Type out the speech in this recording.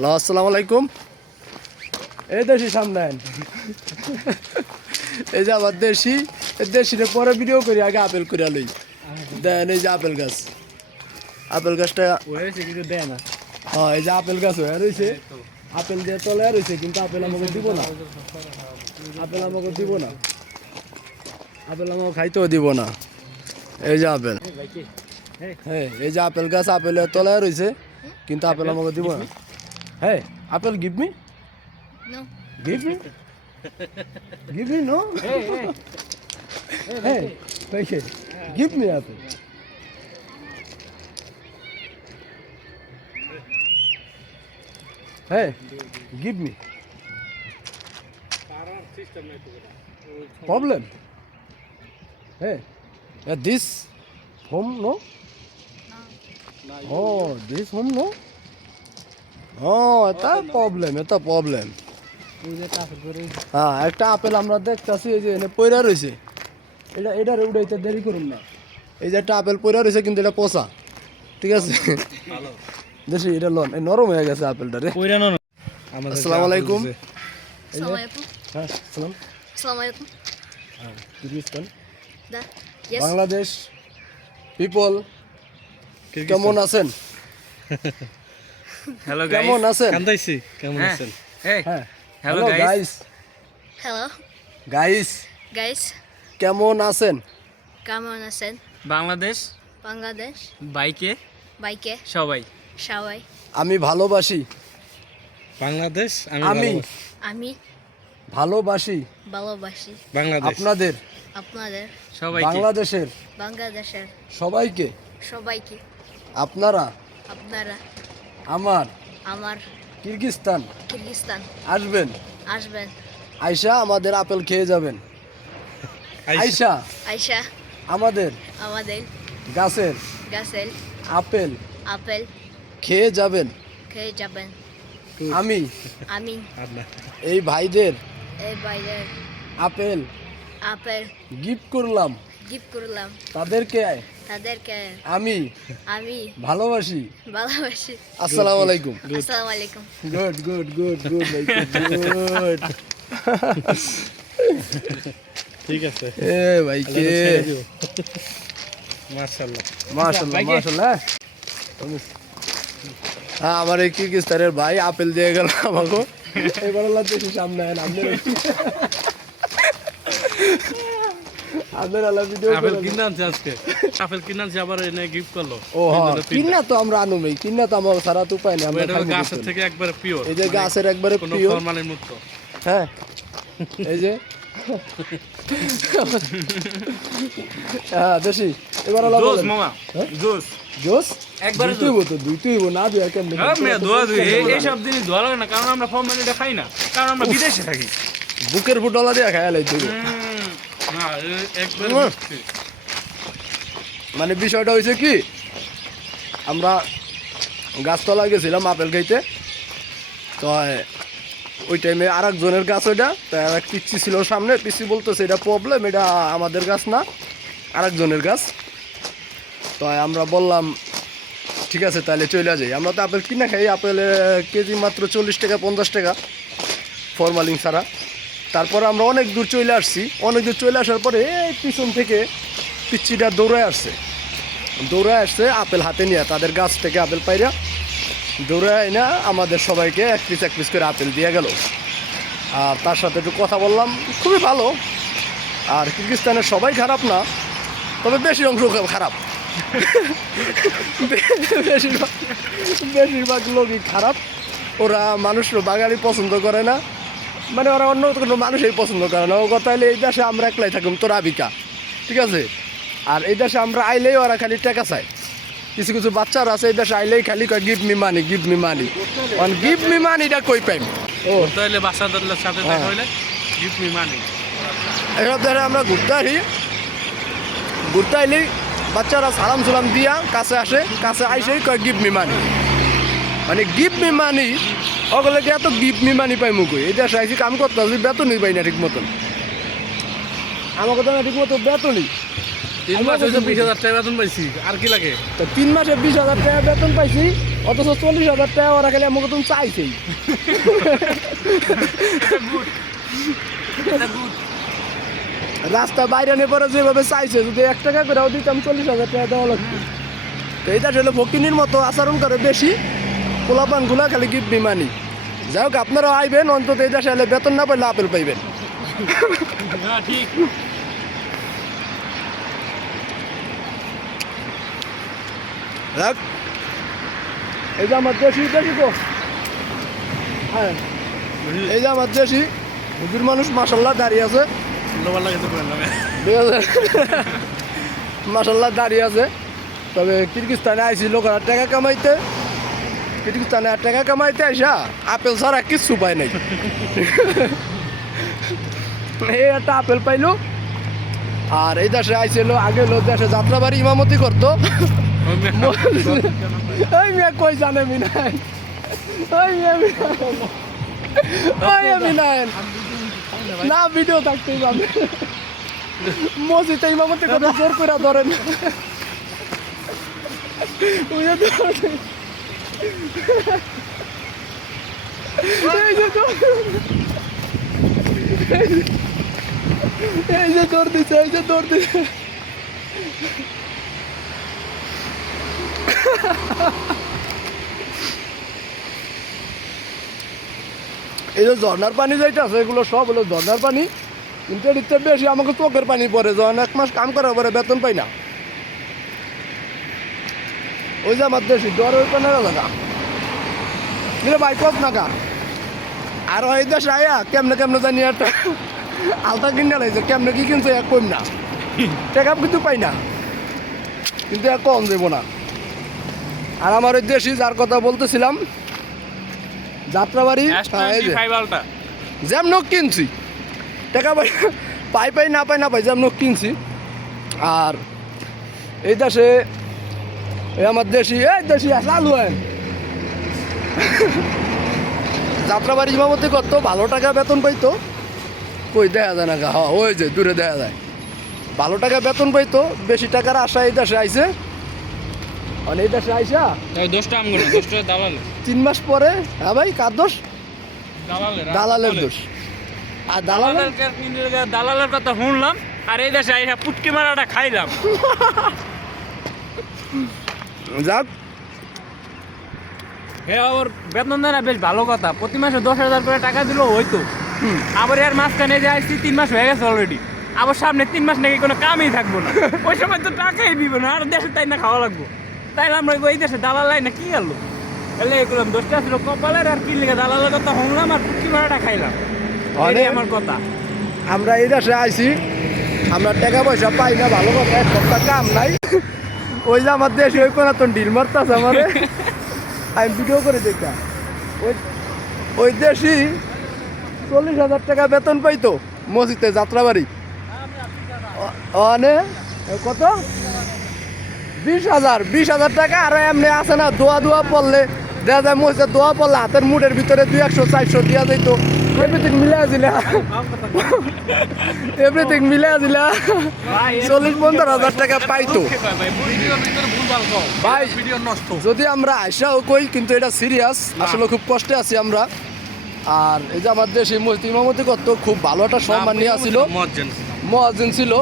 Hello, আসসালামু আলাইকুম। এই দেশি সামনে এই যে আমার দেশি দেশিরে পরে ভিডিও করি, আগে আপেল করে লই। দেন এই যে আপেল গাছ, আপেল গাছটা দেয় না। হ্যাঁ, এই যে আপেল গাছ হয়ে রয়েছে, আপেল দিয়ে তলে রয়েছে, কিন্তু আপেল আমাকে দিব না, আপেল আমাকে দিব না, আপেল আমাকে খাইতেও দিব না। এই যে আপেল, হ্যাঁ এই যে আপেল গাছ আপেলের তলায় রয়েছে, কিন্তু আপেল আমাকে দিব না। হ্যাঁ, apple give me, No. give me, give me, no. Hey, okay, give me apple. Hey, give me. Problem. Hey, this home no? Oh, this home no? Oh, এটা প্রবলেম, এটা প্রবলেম। হ্যাঁ, একটা আপেল আমরা দেখতেছি এই যে এনে পয়রা রয়েছে, এটার উঠাইতে দেরি করুন না। এই যে একটা আপেল পয়রা রয়েছে, কিন্তু এটা পচা, ঠিক আছে? দেখি এটা লন নরম হয়ে গেছে আপেলটা রে। আসসালামু আলাইকুম। Assalamualaikum. হ্যাঁ, সালাম। Assalamualaikum. Kyrgyzstan, Da. Yes. Bangladesh people, কেমন আছেন? হ্যালো কেমন আছেন? কান্দাইছি কেমন আছেন? হ্যাঁ, Hello, hello guys. Guys, Hello, guys guys. কেমন আছেন? কেমন আছেন? বাংলাদেশ বাংলাদেশ বাইকে বাইকে সবাই সবাই। আমি ভালোবাসি, বাংলাদেশ আমি আমি ভালোবাসি ভালোবাসি বাংলাদেশ আপনাদের আপনাদের সবাইকে বাংলাদেশের বাংলাদেশের সবাইকে। সবাইকে। আপনারা আপনারা আমার আমার কিরগিজস্তান কিরগিজস্তান আসবেন, আসবেন। আইসা আমাদের আপেল খেয়ে যাবেন। আইসা আয়শা আমাদের আমাদের গাছের গাছের আপেল আপেল খেয়ে যাবেন। খেয়ে যাবেন। আমি আমি এই ভাইদের এই বাইরের আপেল আপেল গিফট করলাম, গিফট করলাম তাদেরকে তাদেরকে। আমি আমি ভালোবাসি। ভালোবাসি। আসসালামু আলাইকুম। আসসালামু আলাইকুম। Good good good good good. ঠিক আছে এ ভাই কে মাশাআল্লাহ মাশাআল্লাহ মাশাআল্লাহ। হ্যাঁ, আমার এই কিরগিজস্তানের ভাই আপেল দিয়ে গেল আমাকে। এবার দেশি সামনে আন, আপনার আল্লাহ ভিডিও আপেল কিনে আনছে আজকে আপেল কিনে আনছে আবার এনে গিফট করলো ও হ্যাঁ, কিন্না তো আমরা আনুমেই, কিন্না তো আমার সারা তো উপায় নেই, আমরা এটা খাইবো গাছের কিভাবে? থেকে একবারে পিওর এই যে গাছের একবারে কোনো পিওর। ফরমালিন মুক্ত হ্যাঁ, এই যে হ্যাঁ দেশি। এবার আল্লাহ জোস বলেন। মামা হ্যাঁ? জোস জোস একবারে দুইটাই হইবো তো, দুইটাই হইবো না দুই কেমনে? হ্যাঁ মেয়ে ধোয়া ধুই এইসব জিনিস ধোয়া লাগে না, কারণ আমরা ফরমালিনটা খাই না, কারণ আমরা বিদেশে থাকি। বুকের ফুটলা দিয়ে খাই লাই তুই। না একবারে হুম। মিষ্টি। মানে বিষয়টা হয়েছে কি, আমরা গাছতলা গেছিলাম আপেল খাইতে, তো ওই টাইমে আর একজনের গাছ, ওইটা তো এক পিচ্ছি ছিল সামনে, পিচ্ছি বলতেছে এটা প্রবলেম, এটা আমাদের গাছ না, আর একজনের গাছ। তো আমরা বললাম ঠিক আছে তাহলে চলে যাই। আমরা তো আপেল কিনে খাই, আপেল কেজি মাত্র 40 টাকা 50 টাকা ফরমালিন ছাড়া। তারপরে আমরা অনেক দূর চলে আসছি, অনেক দূর চলে আসার পরে এই পিছন থেকে পিচ্ছিটা দৌড়ায় আসছে আপেল হাতে নিয়ে, তাদের গাছ থেকে আপেল পাইরা দৌড়ায় না আমাদের সবাইকে এক পিস করে আপেল দিয়ে গেল। আর তার সাথে একটু কথা বললাম, খুবই ভালো। আর কিরগিজস্তানের সবাই খারাপ না, তবে বেশি অংশ খারাপ। বেশিরভাগ লোকই খারাপ। ওরা মানুষ বাঙালি পছন্দ করে না, মানে ওরা অন্য কোনো মানুষই পছন্দ করে না। ও কথা হলে এই দেশে আমরা একলাই থাকুম তোর আবিকা, ঠিক আছে? আর এই দেশে আমরা আইলেই ওরা খালি টাকা চায়। কিছু কিছু বাচ্চারা আছে এই দেশে আইলেই খালি কয় give me money, give me money. Give me মানিটা কই পাইম? ও তাহলে বাচ্চাদের সাথে দেখা হইলে গিফট মি মানি। এসব ধরে আমরা ঘুরতে আইলেই বাচ্চারা সালাম সুলাম দিয়া কাছে আসে, কাছে আইসেই কয় গিভ মি মানি। মানে গিভ মি মানি, ওগুলো কি এত গিভ মি মানি পাই মুখ? এই দেশে আইসি কাম করতে আসি, বেতনই পাই না ঠিক মতন। আমাকে তো না ঠিক মতো বেতনই। 3 মাস হয়েছে 20,000 টাকা বেতন পাইছি, আর কি লাগে? তো 3 মাসে 20,000 টাকা বেতন পাইছি, অথচ 40,000 টাকা ওরা খালি আমাকে তুমি চাইছেই। রাস্তা বাইরে নিয়ে পরে যেভাবে চাইছে যদি 1 টাকা করেও দিতাম 40,000 টাকা দেওয়া লাগতো। তো এটা আসলে ফকিনির মতো আচরণ করে বেশি, পোলাপানগুলা খালি গিফট বিমানি। যাই হোক আপনারাও আইবেন, অন্তত এই দেশে এলে বেতন না পাইলে আপেল পাইবেন। হ্যাঁ ঠিক। দেখ এই যে আমার দেশি দেশি তো, হ্যাঁ এই যে আমার দেশি হুজুর মানুষ মাসাল্লাহ দাঁড়িয়ে আছে, মাসাল্লাহ দাঁড়িয়ে আছে। তবে কিরগিস্তানে আইসি লোকেরা টাকা কামাইতে, কিরগিস্তানে টাকা কামাইতে আইসা আপেল ছাড়া কিচ্ছু পায় নাই। এই একটা আপেল পাইলো। আর এই দেশে আইছিল, আগে লোক দেশে যাত্রাবাড়ি ইমামতি করতো। ওই মিয়া কই জানে মিনায়, ওই মিয়া ওই মিনায় না ভিডিও থাকতেই পাবে। মসজিদে ইমামতি করতে জোর করে ধরেন। এই যে দৌড় দিচ্ছে, এই যে দৌড় দিচ্ছে। এই যে ঝর্নার পানি যেটা আছে এগুলো সব হলো ঝর্নার পানি, কিন্তু এর থেকে বেশি আমাকে চোখের পানি পড়ে, যখন 1 মাস কাম করার পরে বেতন পাই না। ওই যে আমার দেশি ডর ওই পানা জায়গা দিলে ভাই কত নাকা। আর ওই দেশে আয়া কেমনে কেমনে জানি একটা আলতা কিনে লাগছে, কেমনে কি কিনছে এক কম না, টাকা কিন্তু পাই না, কিন্তু এক কম দেবো না। আর আমার ওই দেশি যার কথা বলতেছিলাম যাত্রাবাড়ি, যেমন কিনছি টাকা পাই পাই না পাই না পাই যেমন কিনছি। আর এই দেশে এই আমার দেশি, এই দেশি চালু হয় যাত্রাবাড়ি ইমামতি করতো, ভালো টাকা বেতন পাইতো। কই দেখা যায় না গা, হ্যাঁ ওই যে দূরে দেখা যায়, ভালো টাকা বেতন পাইতো। বেশি টাকার আশা এই দেশে আইছে, মানে এই দেশে আইসা 3 মাস পরে, হ্যাঁ ভাই কার দোষ? দালালের দোষ। আর দালালের কথা শুনলাম, আর এই দেশে আইসা পুটকি মারাটা খাইলাম। যাক হ্যাঁ, ওর বেতন দেয় না, বেশ ভালো কথা। প্রতি মাসে 10,000 করে টাকা দিল হয়তো। আবার এর মাঝখানে যে আসছি 3 মাস হয়ে গেছে অলরেডি, আবার সামনে 3 মাস নাকি কোনো কামই থাকবো না। ওই সময় তো টাকাই দিব না, আর দেশে তাই না খাওয়া লাগবো। তাইলে আমরা এই দেশে দালালাই না কি গেল, তাহলে এগুলো দোষটা ছিল কপালের। আর কি লেগে দালালের কথা শুনলাম আর পুটকি মারাটা খাইলাম, এটাই আমার কথা। আমরা এই দেশে আইছি, আমরা টাকা পয়সা পাই না, ভালো কথা, এক সপ্তাহ কাম নাই। ওই যে আমার দেশে ওই কোনো তো ডিল মারতেছে আমারে, আমি ভিডিও করে দেখা। ওই দেশি 40,000 টাকা বেতন পাইতো মসজিদে যাত্রাবাড়ি, অনে কত 20,000 টাকা। আর এমনি আছে না দোয়া পড়লে দেখা যায়, মসজিদে দোয়া পড়লে হাতের মুঠের ভিতরে 200-400 দিয়া যাইতো। এভরিথিং মিলে দিলা, এভরিথিং মিলে দিলা 40-50,000 টাকা পাইতো। ভাই যদি আমরা আইসাও কই, কিন্তু এটা সিরিয়াস, আসলে খুব কষ্টে আছি আমরা। আর এই যে আমার দেশে মসজিদ ইমামতি করতো, খুব ভালো একটা সম্মান নিয়ে আসছিল, মুয়াজ্জিন ছিল।